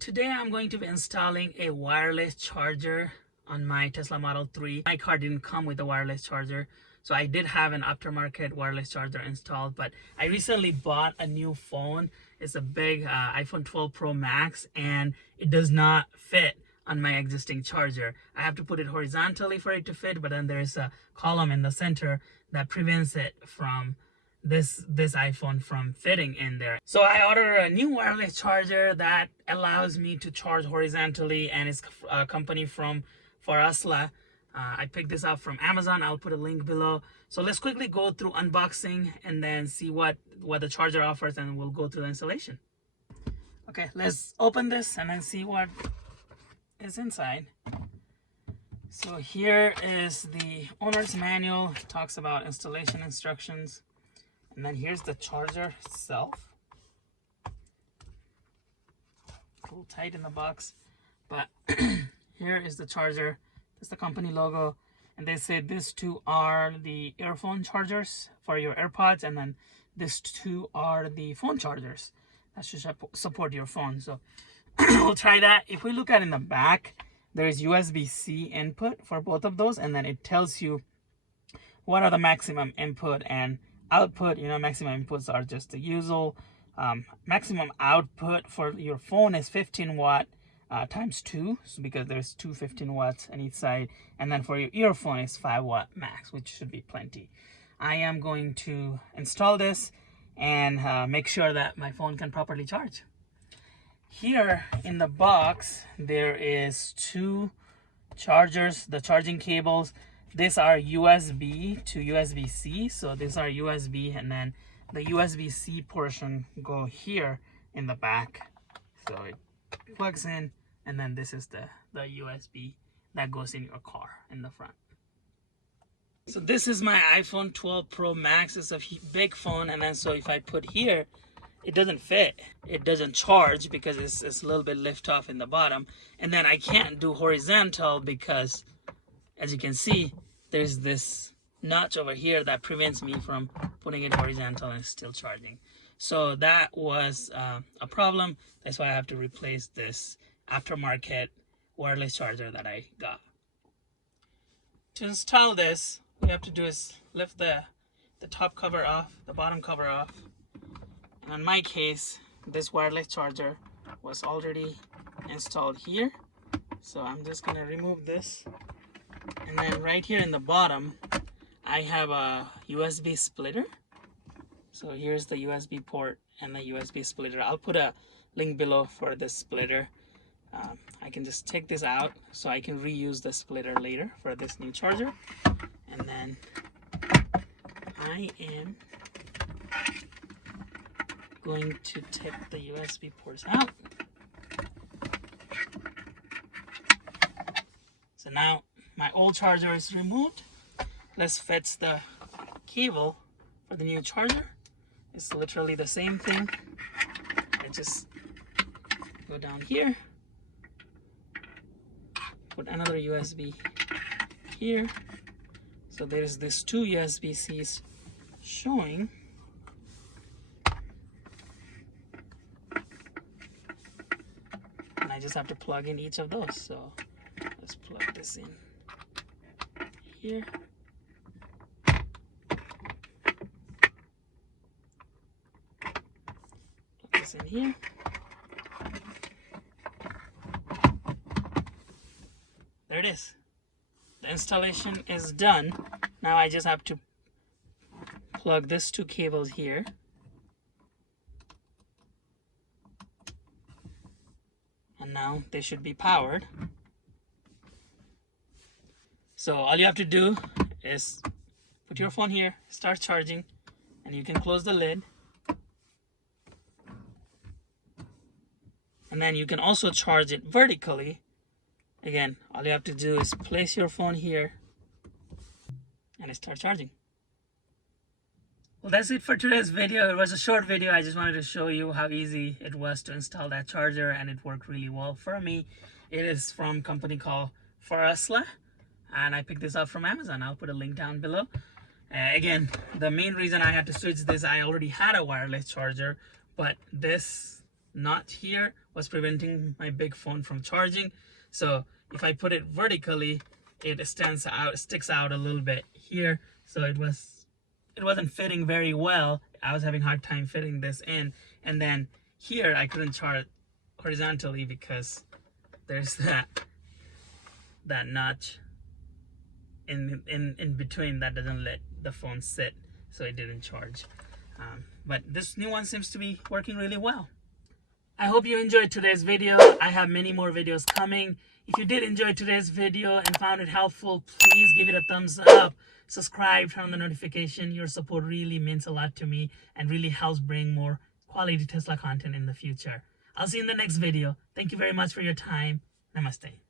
Today I'm going to be installing a wireless charger on my Tesla Model 3. My car didn't come with a wireless charger, so I did have an aftermarket wireless charger installed, but I recently bought a new phone. It's a big iPhone 12 Pro Max, and it does not fit on my existing charger. I have to put it horizontally for it to fit, but then there's a column in the center that prevents it from this iPhone from fitting in there. So I ordered a new wireless charger that allows me to charge horizontally, and it's a company from Farasla. I picked this up from Amazon. I'll put a link below. So let's quickly go through unboxing and then see what the charger offers, and we'll go through the installation. Okay, let's open this and then see what is inside. So here is the owner's manual. It talks about installation instructions. And then here's the charger itself. A little tight in the box, but here is the charger. That's the company logo, and they say these two are the earphone chargers for your AirPods, and then these two are the phone chargers that should support your phone. So we'll try that. If we look at in the back, there is USB-C input for both of those, and then it tells you what are the maximum input and output. Maximum inputs are just the usual. Maximum output for your phone is 15 watt times 2, so because there's 15 watts on each side, and then for your earphone is 5 watt max, which should be plenty. I am going to install this and make sure that my phone can properly charge. Here in the box there is 2 chargers, the charging cables. These are USB to USB-C, so these are USB, and then the USB-C portion go here in the back. So it plugs in, and then this is the USB that goes in your car in the front. So this is my iPhone 12 Pro Max. It's a big phone, and then so if I put here, it doesn't fit. It doesn't charge because it's a little bit lift off in the bottom, and then I can't do horizontal because, as you can see, there's this notch over here that prevents me from putting it horizontal and still charging. So that was a problem. That's why I have to replace this aftermarket wireless charger that I got. To install this, what you have to do is lift the top cover off, the bottom cover off. And in my case, this wireless charger was already installed here. So I'm just gonna remove this. And then right here in the bottom, I have a USB splitter. So here's the USB port and the USB splitter. I'll put a link below for the splitter. I can just take this out so I can reuse the splitter later for this new charger. And then I am going to take the USB ports out. So now my old charger is removed. Let's fetch the cable for the new charger. It's literally the same thing. I just go down here, put another USB here. So there's this 2 USB-Cs showing. And I just have to plug in each of those. So let's plug this in here. Plug this in here. There it is. The installation is done. Now I just have to plug these 2 cables here. And now they should be powered. So all you have to do is put your phone here, start charging, and you can close the lid. And then you can also charge it vertically. Again, all you have to do is place your phone here and start charging. Well, that's it for today's video. It was a short video. I just wanted to show you how easy it was to install that charger, and it worked really well for me. It is from a company called Farasla, and I picked this up from Amazon. I'll put a link down below. Again, the main reason I had to switch this, I already had a wireless charger, but this notch here was preventing my big phone from charging. So if I put it vertically, it sticks out a little bit here. So it wasn't fitting very well. I was having a hard time fitting this in. And then here I couldn't charge horizontally because there's that notch in between that doesn't let the phone sit, so it didn't charge. But this new one seems to be working really well. I hope you enjoyed today's video. I have many more videos coming. If you did enjoy today's video and found it helpful, please give it a thumbs up, subscribe, turn on the notification. Your support really means a lot to me and really helps bring more quality Tesla content in the future. I'll see you in the next video. Thank you very much for your time. Namaste.